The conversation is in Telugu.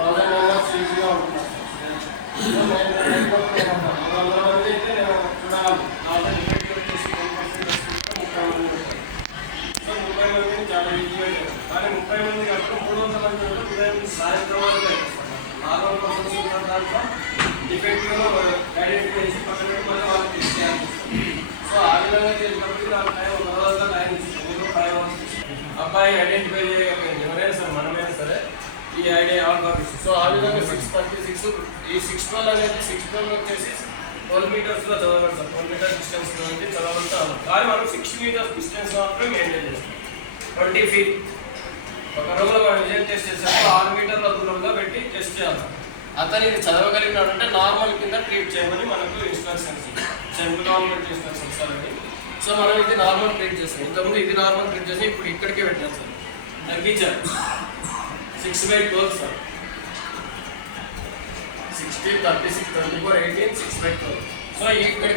1000 మెంబర్స్ ఈజీగా ఉంటున్నారు. సో నేను 300 మంది అయితే నేను చూడాలి. నాలుగు డిఫెక్ట్ వచ్చేసి 10% 30 మంది ఉంటారు. సో 30 మందిని చాలా ఈజీగా చేయాలి. కానీ 30 మంది కాకుండా 300 మంది కూడా ఉదయం సాయంత్రం వరకు అయిపోతారు. 400 ఉన్న దాంట్లో డిఫెక్ట్ ఐడెంటిఫై చేసి పక్కన పెట్టి మళ్ళీ వాళ్ళకి ఇచ్చేయాలి. సో ఆ విధంగా చేసినప్పుడు నాకు టైం ఒక రోజుగా టైం ఇస్తుంది. 5 అవర్స్ అబ్బాయి ఐడెంటిఫై చేయకపోయింది ఎవరైనా సరే మనమైనా సరే ఈ ఐడియా ఆల్ పంపిస్తుంది. సో ఆ విధంగా 636 ఈ 612 అనేది 612 వచ్చేసి 12 మీటర్స్లో చదవాలి సార్. 12 మీటర్స్ డిస్టెన్స్ నుంచి చదవడంతో కానీ మనం 6 మీటర్స్ డిస్టెన్స్ మాత్రమే మెయింటైన్ చేస్తాం. 20 ఫీట్ ఒక రోజులో మనం విజయం టెస్ట్ చేసేటప్పుడు 6 మీటర్ల దూరంగా పెట్టి టెస్ట్ చేయాలి. అతను ఇది చదవగలిగినాడంటే నార్మల్ కింద ట్రీట్ చేయమని మనకు instructions central government instructions sir అది. సో మనం ఇది నార్మల్ ట్రీట్ చేస్తాం. ఇంతకుముందు ఇది నార్మల్ ట్రీట్ చేసి ఇప్పుడు ఇక్కడికే పెట్టాం సార్. తగ్గించారు 6/12 సార్. 16, 36, 24, 18, 6/12. సో ఇక్కడ